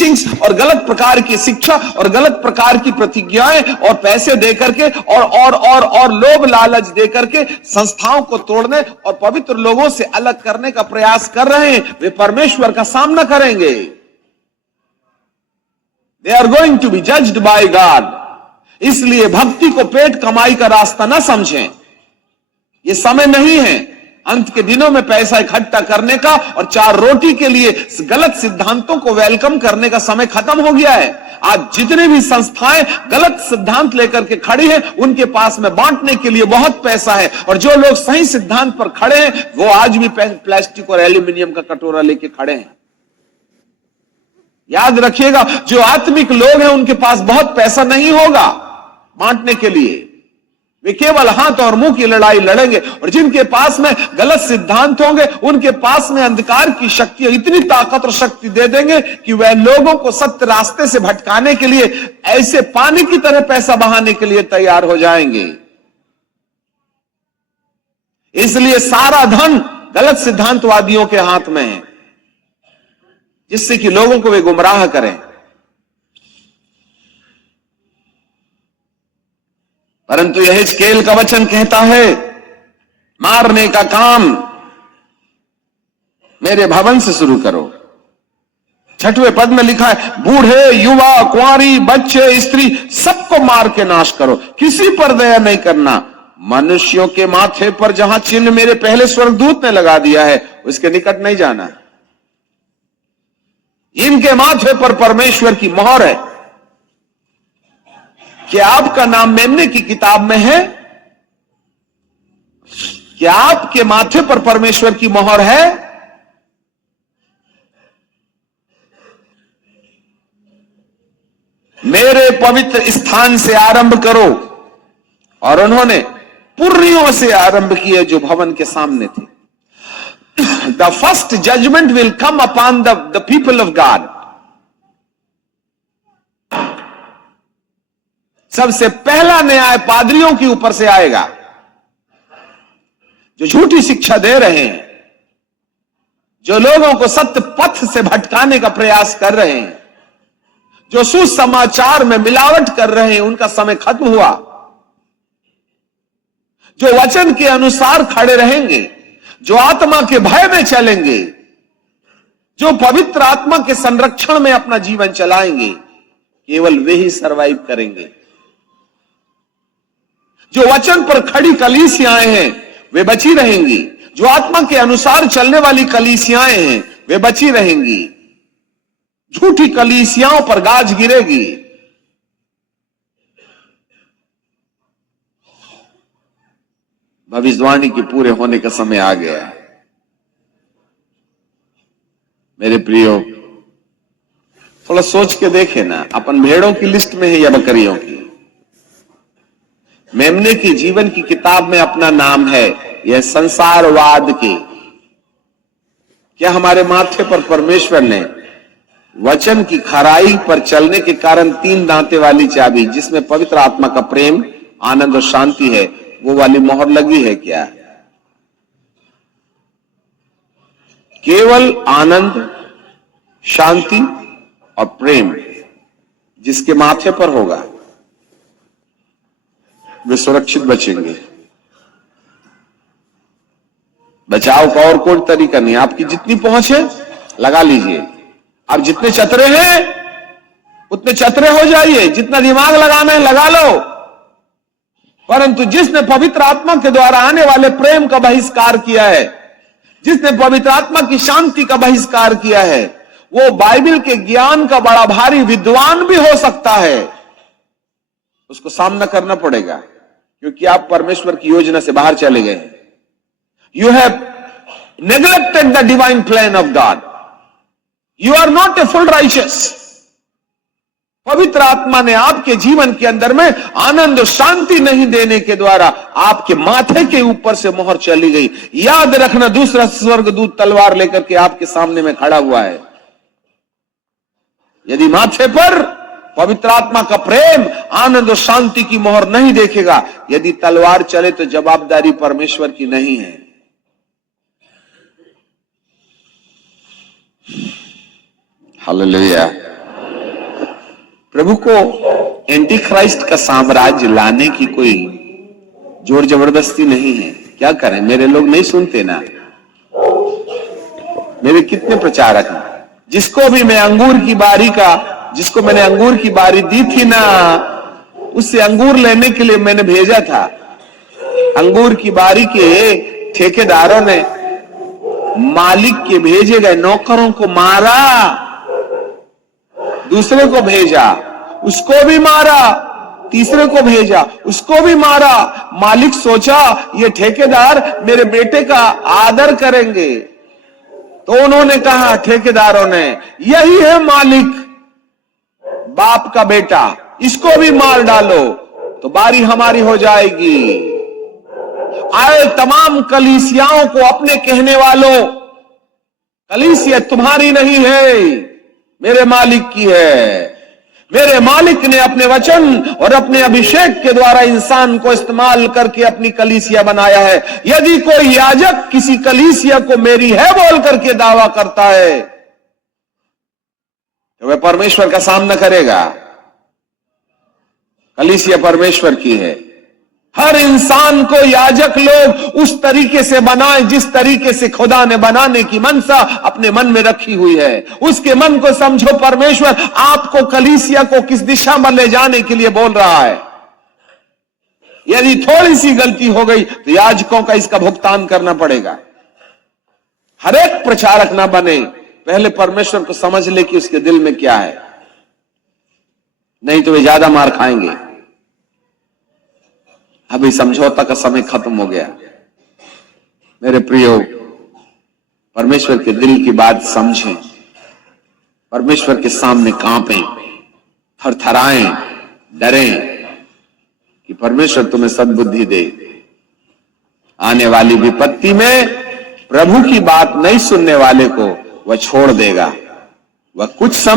Teachings और गलत प्रकार की शिक्षा और गलत प्रकार की प्रतिज्ञाएं और पैसे दे करके और लोभ लालच दे करके संस्थाओं को तोड़ने और पवित्र लोगों से अलग करने का प्रयास कर रहे हैं, वे परमेश्वर का सामना करेंगे। They are going to be judged by God. इसलिए भक्ति को पेट कमाई का रास्ता ना समझें। यह समय नहीं है अंत के दिनों में पैसा इकट्ठा करने का और 4 रोटी के लिए गलत सिद्धांतों को वेलकम करने का समय खत्म हो गया है। आज जितने भी संस्थाएं गलत सिद्धांत लेकर के खड़ी हैं, उनके पास में बांटने के लिए बहुत पैसा है, और जो लोग सही सिद्धांत पर खड़े हैं वो आज भी प्लास्टिक और एल्यूमिनियम का कटोरा लेके खड़े हैं। याद रखिएगा, जो आत्मिक लोग हैं उनके पास बहुत पैसा नहीं होगा बांटने के लिए, वे केवल हाथ और मुंह की लड़ाई लड़ेंगे। और जिनके पास में गलत सिद्धांत होंगे उनके पास में अंधकार की शक्ति इतनी ताकत और शक्ति दे देंगे कि वह लोगों को सत्य रास्ते से भटकाने के लिए ऐसे पानी की तरह पैसा बहाने के लिए तैयार हो जाएंगे। इसलिए सारा धन गलत सिद्धांतवादियों के हाथ में है, जिससे कि लोगों को वे गुमराह करें। परंतु यहेजकेल का वचन कहता है, मारने का काम मेरे भवन से शुरू करो। 6वें पद में लिखा है, बूढ़े, युवा, कुंवारी, बच्चे, स्त्री, सबको मार के नाश करो, किसी पर दया नहीं करना। मनुष्यों के माथे पर जहां चिन्ह मेरे पहले स्वर्गदूत ने लगा दिया है, उसके निकट नहीं जाना। इनके माथे पर परमेश्वर की मोहर है। क्या आपका नाम मेमने की किताब में है? क्या आपके माथे पर परमेश्वर की मोहर है? मेरे पवित्र स्थान से आरंभ करो। और उन्होंने पुर्रियों से आरंभ किए जो भवन के सामने थे। The first judgement will come upon the people of God. सबसे पहला न्याय पादरियों के ऊपर से आएगा, जो झूठी शिक्षा दे रहे हैं, जो लोगों को सत्य पथ से भटकाने का प्रयास कर रहे हैं, जो सुसमाचार में मिलावट कर रहे हैं, उनका समय खत्म हुआ। जो वचन के अनुसार खड़े रहेंगे, जो आत्मा के भय में चलेंगे, जो पवित्र आत्मा के संरक्षण में अपना जीवन चलाएंगे, केवल वे ही सरवाइव करेंगे। जो वचन पर खड़ी कलीसियाएं हैं वे बची रहेंगी। जो आत्मा के अनुसार चलने वाली कलीसियाएं हैं वे बची रहेंगी। झूठी कलीसियाओं पर गाज गिरेगी। भविष्यवाणी के पूरे होने का समय आ गया है। मेरे प्रियो, थोड़ा सोच के देखें ना, अपन भेड़ों की लिस्ट में है या बकरियों की? मेमने की जीवन की किताब में अपना नाम है यह संसारवाद के। क्या हमारे माथे पर परमेश्वर ने वचन की खराई पर चलने के कारण 3 दांते वाली चाबी, जिसमें पवित्र आत्मा का प्रेम, आनंद और शांति है, वो वाली मोहर लगी है क्या? केवल आनंद, शांति और प्रेम जिसके माथे पर होगा वे सुरक्षित बचेंगे। बचाव का और कोई तरीका नहीं। आपकी जितनी पहुंच है लगा लीजिए। आप जितने चतरे हैं उतने चतरे हो जाइए, जितना दिमाग लगाना है लगा लो। परंतु जिसने पवित्र आत्मा के द्वारा आने वाले प्रेम का बहिष्कार किया है, जिसने पवित्र आत्मा की शांति का बहिष्कार किया है, वो बाइबल के ज्ञान का बड़ा भारी विद्वान भी हो सकता है। उसको सामना करना पड़ेगा, क्योंकि आप परमेश्वर की योजना से बाहर चले गए हैं। You have neglected the divine plan of God. You are not a full righteous. पवित्र आत्मा ने आपके जीवन के अंदर में आनंद और शांति नहीं देने के द्वारा आपके माथे के ऊपर से मोहर चली गई। याद रखना, दूसरा स्वर्गदूत तलवार लेकर के आपके सामने में खड़ा हुआ है। यदि माथे पर पवित्र आत्मा का प्रेम, आनंद और शांति की मोहर नहीं देखेगा, यदि तलवार चले तो जवाबदारी परमेश्वर की नहीं है। हालेलुया। प्रभु को एंटी क्राइस्ट का साम्राज्य लाने की कोई जोर जबरदस्ती नहीं है। क्या करें, मेरे लोग नहीं सुनते ना। मेरे कितने प्रचारक हैं, जिसको भी मैं जिसको मैंने अंगूर की बारी दी थी ना, उससे अंगूर लेने के लिए मैंने भेजा था। अंगूर की बारी के ठेकेदारों ने मालिक के भेजे गए नौकरों को मारा, दूसरे को भेजा, उसको भी मारा, तीसरे को भेजा, उसको भी मारा। मालिक सोचा ये ठेकेदार मेरे बेटे का आदर करेंगे, तो उन्होंने कहा, ठेकेदारों ने, यही है मालिक, बाप का बेटा, इसको भी मार डालो तो बारी हमारी हो जाएगी। आए तमाम कलीसियाओं को अपने कहने वालों, कलीसिया तुम्हारी नहीं है, मेरे मालिक की है। मेरे मालिक ने अपने वचन और अपने अभिषेक के द्वारा इंसान को इस्तेमाल करके अपनी कलीसिया बनाया है। यदि कोई याजक किसी कलीसिया को मेरी है बोल करके दावा करता है तो वह परमेश्वर का सामना करेगा। कलीसिया परमेश्वर की है। हर इंसान को याजक लोग उस तरीके से बनाएं जिस तरीके से खुदा ने बनाने की मनसा अपने मन में रखी हुई है। उसके मन को समझो, परमेश्वर आपको कलीसिया को किस दिशा में ले जाने के लिए बोल रहा है। यदि थोड़ी सी गलती हो गई तो याजकों का इसका भुगतान करना पड़ेगा। हर एक प्रचारक ना बने, पहले परमेश्वर को समझ ले कि उसके दिल में क्या है, नहीं तो वे ज्यादा मार खाएंगे। अभी समझौता का समय खत्म हो गया। मेरे प्रियो, परमेश्वर के दिल की बात समझें, परमेश्वर के सामने कांपें, थरथराएं, डरें कि परमेश्वर तुम्हें सद्बुद्धि दे। आने वाली विपत्ति में प्रभु की बात नहीं सुनने वाले को वह छोड़ देगा। वह कुछ समय